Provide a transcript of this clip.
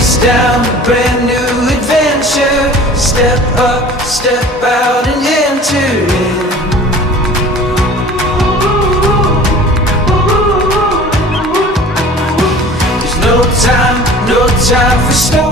Face down a brand new adventure. Step up, step out and enter in. There's no time for stone.